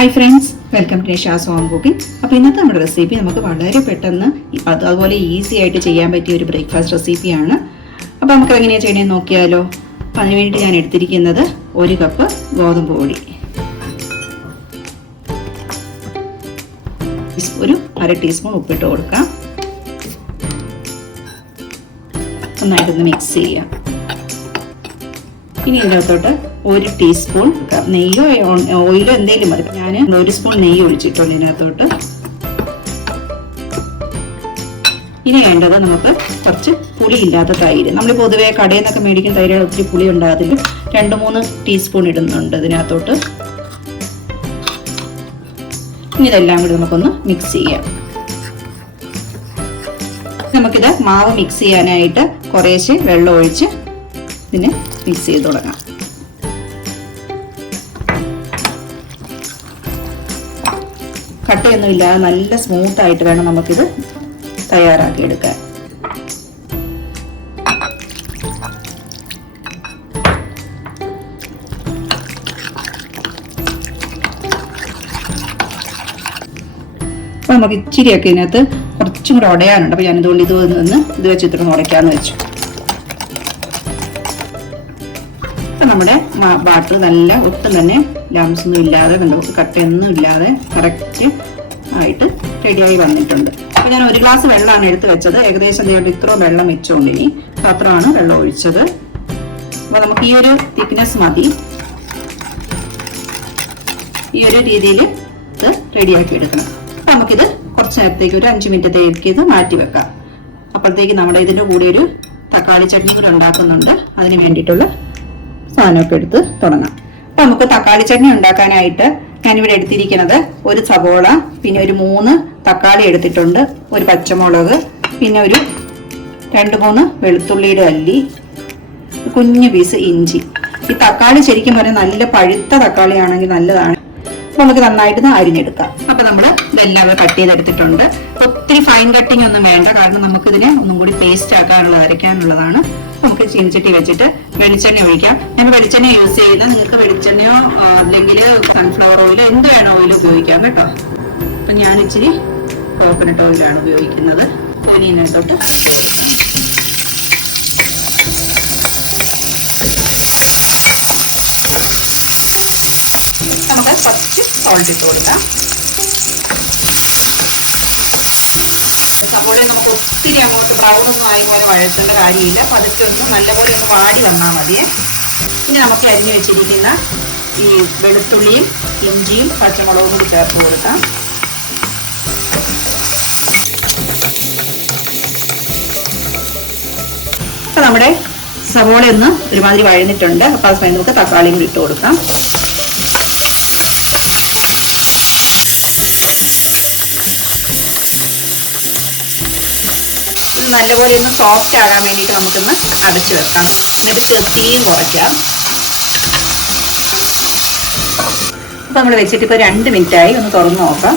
Hi friends, welcome to Nisha's home cooking. അപ്പോൾ ഇന്നത്തെ നമ്മുടെ റെസിപ്പി നമുക്ക് വളരെ പെട്ടെന്ന് അതുപോലെ ഈസി ആയിട്ട് ചെയ്യാൻ പറ്റിയ ഒരു ബ്രേക്ക്ഫാസ്റ്റ് റെസിപ്പിയാണ്. അപ്പോൾ നമുക്ക് എങ്ങനെയാണ് ചെയ്യണമെന്ന് നോക്കിയാലോ. അപ്പോൾ അതിനുവേണ്ടി ഞാൻ എടുത്തിരിക്കുന്നത് 1 കപ്പ് ഗോതമ്പ് പൊടി, ഒരു 1/2 ടീസ്പൂൺ ഉപ്പിട്ട് കൊടുക്കാം. നന്നായിട്ടൊന്ന് മിക്സ് ചെയ്യാം. ഇനി ഇതിനകത്തോട്ട് 1 ടീസ്പൂൺ നെയ്യോ ഓയിലോ എന്തെങ്കിലും മതി. ഞാൻ 1 സ്പൂൺ നെയ്യ് ഒഴിച്ചിട്ടുണ്ട് ഇതിനകത്തോട്ട്. ഇനി വേണ്ടത് നമുക്ക് കുറച്ച് പുളിയില്ലാത്ത തൈര്. നമ്മൾ പൊതുവെ കടയിൽ നിന്നൊക്കെ മേടിക്കുന്ന തൈര് ഒത്തിരി പുളി ഉണ്ടാകത്തില്ല. 2-3 ടീസ്പൂൺ ഇടുന്നുണ്ട് ഇതിനകത്തോട്ട്. ഇനി ഇതെല്ലാം കൂടി നമുക്കൊന്ന് മിക്സ് ചെയ്യാം. നമുക്കിത് മാവ് മിക്സ് ചെയ്യാനായിട്ട് കുറേശ്ശെ വെള്ളം ഒഴിച്ച് ഇതിനെ മിക്സ് ചെയ്ത് തുടങ്ങാം. കട്ടയൊന്നുമില്ലാതെ നല്ല സ്മൂത്ത് ആയിട്ട് വേണം നമുക്കിത് തയ്യാറാക്കി എടുക്കാൻ. അപ്പൊ നമുക്ക് ഇച്ചിരിയൊക്കെ ഇതിനകത്ത് കുറച്ചും കൂടെ ഉടയാനുണ്ട്. അപ്പൊ ഞാനിതുകൊണ്ട് ഇത് വെച്ച് ഇത്ര ഉടയ്ക്കാന്ന് വെച്ചു. നമ്മുടെ ബാറ്റർ നല്ല ഒട്ടും തന്നെ ലംസ് ഒന്നും ഇല്ലാതെ, നമുക്ക് കട്ടയൊന്നും ഇല്ലാതെ കറക്റ്റ് ആയിട്ട് റെഡിയായി വന്നിട്ടുണ്ട്. അപ്പൊ ഞാൻ 1 ഗ്ലാസ് വെള്ളമാണ് എടുത്ത് വെച്ചത്. ഏകദേശം ഇത്ര വെള്ളം വെച്ചോണ്ട് ഇനി പാത്രമാണ് വെള്ളം ഒഴിച്ചത്. അപ്പൊ നമുക്ക് ഈ ഒരു തിക്നെസ് മതി. ഈ ഒരു രീതിയിൽ ഇത് റെഡിയാക്കി എടുക്കണം. അപ്പൊ നമുക്കിത് കുറച്ച് നേരത്തേക്ക് ഒരു 5 മിനിറ്റത്തേക്ക് ഇത് മാറ്റി വെക്കാം. അപ്പോഴത്തേക്ക് നമ്മുടെ ഇതിന്റെ കൂടെ ഒരു തക്കാളി ചട്നി കൂടെ ഉണ്ടാക്കുന്നുണ്ട്. അതിന് വേണ്ടിയിട്ടുള്ള സാധനമൊക്കെ എടുത്ത് തുടങ്ങാം. അപ്പൊ നമുക്ക് തക്കാളി ചട്നി ഉണ്ടാക്കാനായിട്ട് ഞാനിവിടെ എടുത്തിരിക്കുന്നത് 1 സവോള, പിന്നെ ഒരു 3 തക്കാളി എടുത്തിട്ടുണ്ട്, ഒരു പച്ചമുളക്, പിന്നെ ഒരു 2-3 വെളുത്തുള്ളിയുടെ അല്ലി, കുഞ്ഞു പീസ് ഇഞ്ചി. ഈ തക്കാളി ശരിക്കും പറഞ്ഞാൽ നല്ല പഴുത്ത തക്കാളി ആണെങ്കിൽ നല്ലതാണ്. അപ്പൊ നമുക്ക് നന്നായിട്ട് അരിഞ്ഞെടുക്കാം. അപ്പൊ നമ്മൾ ഇതെല്ലാം കട്ട് ചെയ്തെടുത്തിട്ടുണ്ട്. ഒത്തിരി ഫൈൻ കട്ടിങ് ഒന്നും വേണ്ട, കാരണം നമുക്കിതിനെ ഒന്നും കൂടി പേസ്റ്റ് ആക്കാനുള്ളത്, അരയ്ക്കാനുള്ളതാണ്. നമുക്ക് ചീനിച്ചട്ടി വെച്ചിട്ട് വെളിച്ചെണ്ണ ഒഴിക്കാം. ഞാൻ വെളിച്ചെണ്ണ യൂസ് ചെയ്യുന്നത്. നിങ്ങൾക്ക് വെളിച്ചെണ്ണയോ അല്ലെങ്കിൽ സൺഫ്ലവർ ഓയിലോ എന്ത് വേണോ ഓയിൽ ഉപയോഗിക്കാം കേട്ടോ. അപ്പൊ ഞാൻ ഇച്ചിരി കോക്കനട്ട് ഓയിലാണ് ഉപയോഗിക്കുന്നത്. ഇതിനകത്തോട്ട് നമുക്ക് കുറച്ച് സോൾട്ട് ഇട്ട് കൊടുക്കാം. സവോളയെ നമുക്ക് ഒത്തിരി അങ്ങോട്ട് ബ്രൗൺ ഒന്നും ആയ പോലെ വഴറ്റേണ്ട കാര്യമില്ല. അപ്പൊ അതൊക്കെ ഒന്ന് നല്ലപോലെ ഒന്ന് വാടി വന്നാൽ മതിയേ. ഇനി നമുക്ക് അരിഞ്ഞു വെച്ചിരിക്കുന്ന ഈ വെളുത്തുള്ളിയും ഇഞ്ചിയും പച്ചമുളകും കൂടി ചേർത്ത് കൊടുക്കാം. അപ്പൊ നമ്മുടെ സവോള ഒന്ന് ഒരുമാതിരി വഴഞ്ഞിട്ടുണ്ട്. അപ്പൊ ആ സമയം നമുക്ക് തക്കാളിയും കൂടി ഇട്ട് കൊടുക്കാം. നല്ലപോലെ ഒന്ന് സോഫ്റ്റ് ആകാൻ വേണ്ടിയിട്ട് നമുക്കൊന്ന് അടച്ചു വെക്കാം. എന്നിട്ട് തീയും കുറയ്ക്കാം. അപ്പൊ നമ്മൾ വെച്ചിട്ട് ഇപ്പോൾ 2 മിനിറ്റായി. ഒന്ന് തുറന്ന് നോക്കാം.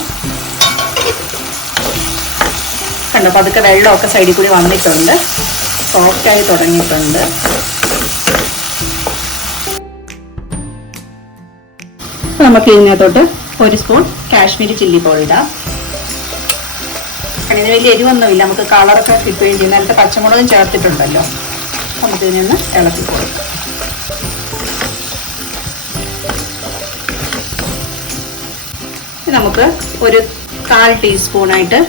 കണ്ടോ, പതുക്കെ വെള്ളമൊക്കെ സൈഡിൽ കൂടി വന്നിട്ടുണ്ട്, സോഫ്റ്റായി തുടങ്ങിയിട്ടുണ്ട്. അപ്പൊ നമുക്ക് ഇതിനകത്തോട്ട് 1 സ്പൂൺ കാശ്മീരി ചില്ലി പൗഡർ ഇടാം. ഇതിന് വലിയ എരിവൊന്നുമില്ല, നമുക്ക് കളറൊക്കെ കിട്ടുകയും ചെയ്യും. നേരത്തെ പച്ചമുളകും ചേർത്തിട്ടുണ്ടല്ലോ. നമുക്ക് ഇതിനൊന്ന് ഇളക്കി കൊടുക്കാം. നമുക്ക് ഒരു 1/4 ടീസ്പൂണായിട്ട്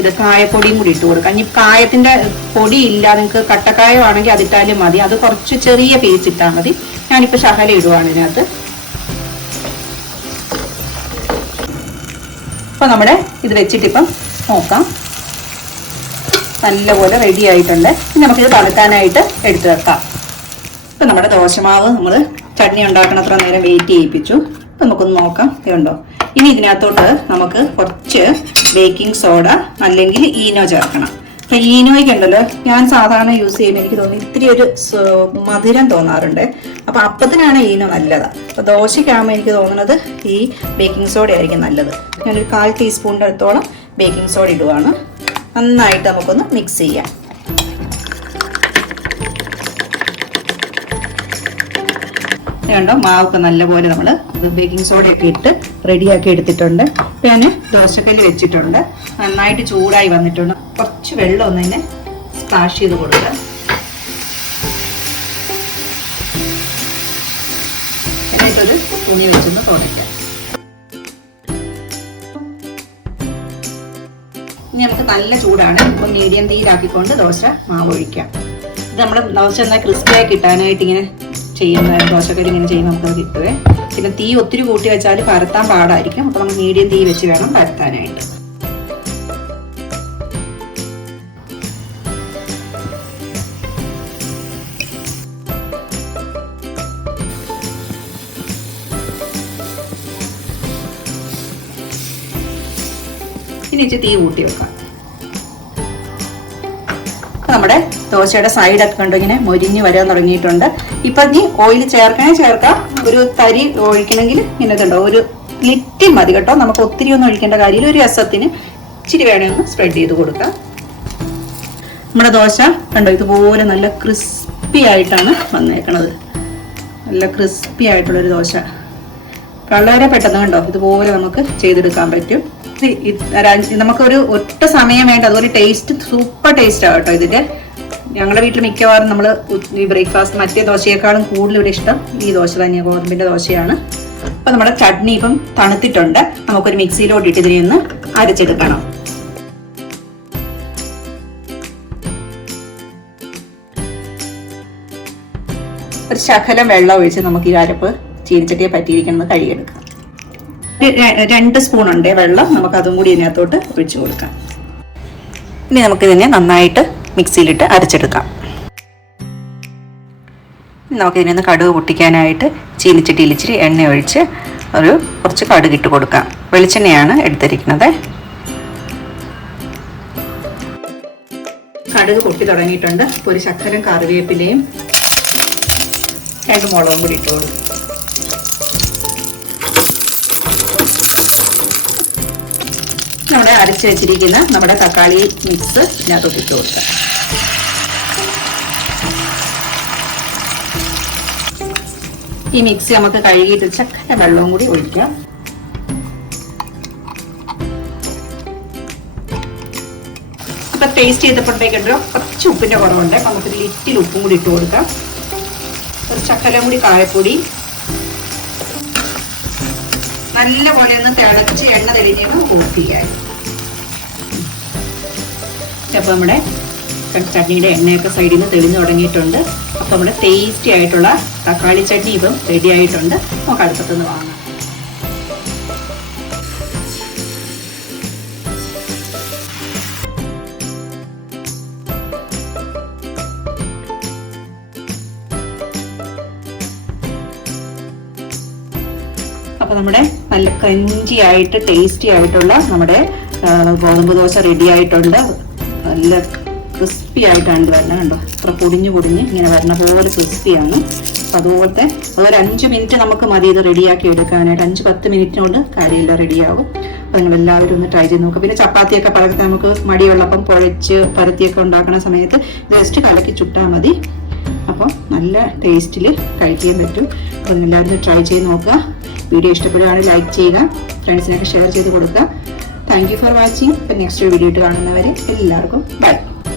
ഇത് കായപ്പൊടിയും കൂടി ഇട്ട് കൊടുക്കാം. ഇനി കായത്തിന്റെ പൊടി ഇല്ല, നിങ്ങൾക്ക് കട്ടക്കായോ ആണെങ്കിൽ അതിട്ടാലും മതി. അത് കുറച്ച് ചെറിയ പീസ് ഇട്ടാൽ മതി. ഞാനിപ്പോൾ ശകല ഇടുവാണ് ഇതിനകത്ത്. അപ്പൊ നമ്മുടെ ഇത് വെച്ചിട്ടിപ്പം നോക്കാം. നല്ലപോലെ റെഡി ആയിട്ടുണ്ട്. ഇനി നമുക്കിത് തണുക്കാനായിട്ട് എടുത്തു വെക്കാം. ഇപ്പം നമ്മുടെ ദോശമാവ് നമ്മൾ ചട്നി ഉണ്ടാക്കണത്ര നേരം വെയിറ്റ് ചെയ്യിപ്പിച്ചു. അപ്പം നമുക്കൊന്ന് നോക്കാം. ഇതുണ്ടോ? ഇനി ഇതിനകത്തോട്ട് നമുക്ക് കുറച്ച് ബേക്കിംഗ് സോഡ അല്ലെങ്കിൽ ഈനോ ചേർക്കണം. അപ്പം ഈനോയ്ക്ക് ഉണ്ടല്ലോ, ഞാൻ സാധാരണ യൂസ് ചെയ്യുമ്പോൾ എനിക്ക് തോന്നുന്നു ഇത്തിരി ഒരു മധുരം തോന്നാറുണ്ട്. അപ്പം അപ്പത്തിനാണ് ഈനോ നല്ലത്. അപ്പം ദോശയ്ക്കാകുമ്പോൾ എനിക്ക് തോന്നുന്നത് ഈ ബേക്കിംഗ് സോഡ ആയിരിക്കും നല്ലത്. ഞാനൊരു 1/4 ടീസ്പൂണിൻ്റെ അടുത്തോളം ബേക്കിംഗ് സോഡ ഇടുവാണ്. നന്നായിട്ട് നമുക്കൊന്ന് മിക്സ് ചെയ്യാം. കണ്ടോ, മാവൊക്കെ നല്ലപോലെ നമ്മൾ ബേക്കിംഗ് സോഡയൊക്കെ ഇട്ട് റെഡിയാക്കി എടുത്തിട്ടുണ്ട്. ഇപ്പം ഞാൻ ദോശക്കല്ല് വെച്ചിട്ടുണ്ട്. നന്നായിട്ട് ചൂടായി വന്നിട്ടുണ്ട്. കുറച്ച് വെള്ളം ഒന്നിനെ സ്പ്ലാഷ് ചെയ്ത് കൊടുക്കുക. എന്നിട്ടൊരു തുണി വെച്ചൊന്ന് തുടയ്ക്കാം. ഇനി നമുക്ക് നല്ല ചൂടാണ്. ഇപ്പം മീഡിയം തീയിലാക്കിക്കൊണ്ട് ദോശ മാവ് ഒഴിക്കാം. ഇത് നമ്മൾ ദോശ എന്നാൽ ക്രിസ്പിയായി കിട്ടാനായിട്ട് ഇങ്ങനെ ചെയ്യുന്ന ദോശക്കരി ഇങ്ങനെ ചെയ്യുമ്പോൾ നമുക്കത് കിട്ടുവേ. പിന്നെ തീ ഒത്തിരി കൂട്ടി വെച്ചാൽ പരത്താൻ പാടായിരിക്കും. അപ്പോൾ നമുക്ക് മീഡിയം തീ വെച്ച് വേണം പരത്താനായിട്ട്. ഇനി വെച്ച് തീ കൂട്ടി വെക്കാം. നമ്മുടെ ദോശയുടെ സൈഡൊക്കെ കണ്ടു ഇങ്ങനെ മൊരിഞ്ഞ് വരാൻ തുടങ്ങിയിട്ടുണ്ട്. ഇപ്പൊ ഇനി ഓയിൽ ചേർക്കാം. ഒരു തരി ഒഴിക്കണമെങ്കിൽ ഇങ്ങനെ കണ്ടോ, ഒരു ലിറ്റിൽ മതി കേട്ടോ. നമുക്ക് ഒത്തിരി ഒന്നും ഒഴിക്കേണ്ട കാര്യമില്ല. ഒരു രസത്തിന് ഇച്ചിരി വേണമെന്ന് സ്പ്രെഡ് ചെയ്ത് കൊടുക്കാം. നമ്മുടെ ദോശ കണ്ടോ ഇതുപോലെ നല്ല ക്രിസ്പി ആയിട്ടാണ് വന്നേക്കണത്. നല്ല ക്രിസ്പി ആയിട്ടുള്ളൊരു ദോശ. വളരെ പെട്ടെന്ന് കണ്ടോ ഇതുപോലെ നമുക്ക് ചെയ്തെടുക്കാൻ പറ്റും. നമുക്കൊരു ഒറ്റ സമയം വേണ്ട. അതുപോലെ ടേസ്റ്റ് സൂപ്പർ ടേസ്റ്റ് ആട്ടോ ഇതിന്റെ. ഞങ്ങളുടെ വീട്ടിൽ മിക്കവാറും നമ്മൾ ഈ ബ്രേക്ക്ഫാസ്റ്റ് മറ്റേ ദോശയേക്കാളും കൂടുതൽ ഇവിടെ ഇഷ്ടം ഈ ദോശ തന്നെയാണ്, ഗോതമ്പിന്റെ ദോശയാണ്. അപ്പൊ നമ്മുടെ ചട്നി ഇപ്പം തണുത്തിട്ടുണ്ട്. നമുക്കൊരു മിക്സിയിലോട്ട് ഇട്ട് ഇതിനെ ഒന്ന് അരച്ചെടുക്കണം. ഒരു ശകലം വെള്ളം ഒഴിച്ച് നമുക്ക് ഈ അരപ്പ് ചീനിച്ചട്ടിയെ പറ്റിയിരിക്കുന്നത് കഴുകിയെടുക്കാം. 2 സ്പൂൺ ഉണ്ട് വെള്ളം. നമുക്ക് അതും കൂടി ഇതിനകത്തോട്ട് ഒഴിച്ചു കൊടുക്കാം. ഇനി നമുക്കിതിനെ നന്നായിട്ട് മിക്സിയിലിട്ട് അരച്ചെടുക്കാം. നമുക്കിതിനൊന്ന് കടുക് പൊട്ടിക്കാനായിട്ട് ചീനിച്ചട്ടിയിൽ ഇച്ചിരി എണ്ണ ഒഴിച്ച് കുറച്ച് കടുക് ഇട്ട് കൊടുക്കാം. വെളിച്ചെണ്ണയാണ് എടുത്തിരിക്കുന്നത്. കടുക് പൊട്ടി തുടങ്ങിയിട്ടുണ്ട്. ഒരു ശക്കരം കറിവേപ്പിലയും 2 മുളകും കൂടി ഇട്ട് കൊടുക്കും. നമ്മുടെ അരച്ച് വെച്ചിരിക്കുന്ന നമ്മുടെ തക്കാളി മിക്സ് ഇതിനകത്തോട്ട് ഇട്ട് കൊടുക്കാം. ഈ മിക്സി നമുക്ക് കഴുകിയിട്ട് ചക്കര വെള്ളവും കൂടി ഒഴിക്കാം. ഇപ്പൊ ടേസ്റ്റ് ചെയ്തപ്പോഴത്തേക്കുണ്ടോ കുറച്ച് ഉപ്പിന്റെ കുറവുണ്ട്. അപ്പൊ നമുക്ക് ലിറ്റിൽ ഉപ്പും കൂടി ഇട്ട് കൊടുക്കാം. ഒരു ചക്കര കൂടി കായപ്പൊടി. നല്ല പോലെ ഒന്ന് തിളച്ച് എണ്ണ തെളിഞ്ഞ് ഓഫ് ചെയ്യാൻ. അപ്പൊ നമ്മുടെ ചട്നിയുടെ എണ്ണയൊക്കെ സൈഡിൽ നിന്ന് തെളിഞ്ഞു തുടങ്ങിയിട്ടുണ്ട്. അപ്പൊ നമ്മുടെ ടേസ്റ്റി ആയിട്ടുള്ള തക്കാളി ചട്നി ഇപ്പം റെഡി ആയിട്ടുണ്ട്. നമുക്ക് അടുപ്പത്തുനിന്ന് വാങ്ങാം. അപ്പൊ നമ്മുടെ നല്ല ക്രഞ്ചി ആയിട്ട് ടേസ്റ്റി ആയിട്ടുള്ള നമ്മുടെ ഗോതമ്പ് ദോശ റെഡി ആയിട്ടുണ്ട്. നല്ല ക്രിസ്പി ആയിട്ടാണ് വരുന്നത്. കണ്ടോ അത്ര പൊടിഞ്ഞ് ഇങ്ങനെ വരണ പോലെ ക്രിസ്പിയാണ്. അപ്പം അതുപോലത്തെ അതൊരു 5 മിനിറ്റ് നമുക്ക് മതി ഇത് റെഡിയാക്കി എടുക്കാനായിട്ട്. 5-10 മിനിറ്റിനോട് കാര്യമെല്ലാം റെഡിയാവും. അപ്പോൾ നിങ്ങളെല്ലാവരും ഒന്ന് ട്രൈ ചെയ്ത് നോക്കുക. പിന്നെ ചപ്പാത്തിയൊക്കെ പരത്തി നമുക്ക് മടിയുള്ളപ്പം കുഴച്ച് പരത്തിയൊക്കെ ഉണ്ടാക്കുന്ന സമയത്ത് ജസ്റ്റ് കലക്കി ചുട്ടാൽ മതി. അപ്പം നല്ല ടേസ്റ്റിൽ കഴിക്കാൻ പറ്റും. അപ്പോൾ നിങ്ങളെല്ലാവരും ട്രൈ ചെയ്ത് നോക്കുക. വീഡിയോ ഇഷ്ടപ്പെടുകയാണെങ്കിൽ ലൈക്ക് ചെയ്യുക, ഫ്രണ്ട്സിനൊക്കെ ഷെയർ ചെയ്ത് കൊടുക്കുക. Thank you for watching. Next video ആയിട്ട് കാണുന്നവരെ എല്ലാവർക്കും ബൈ.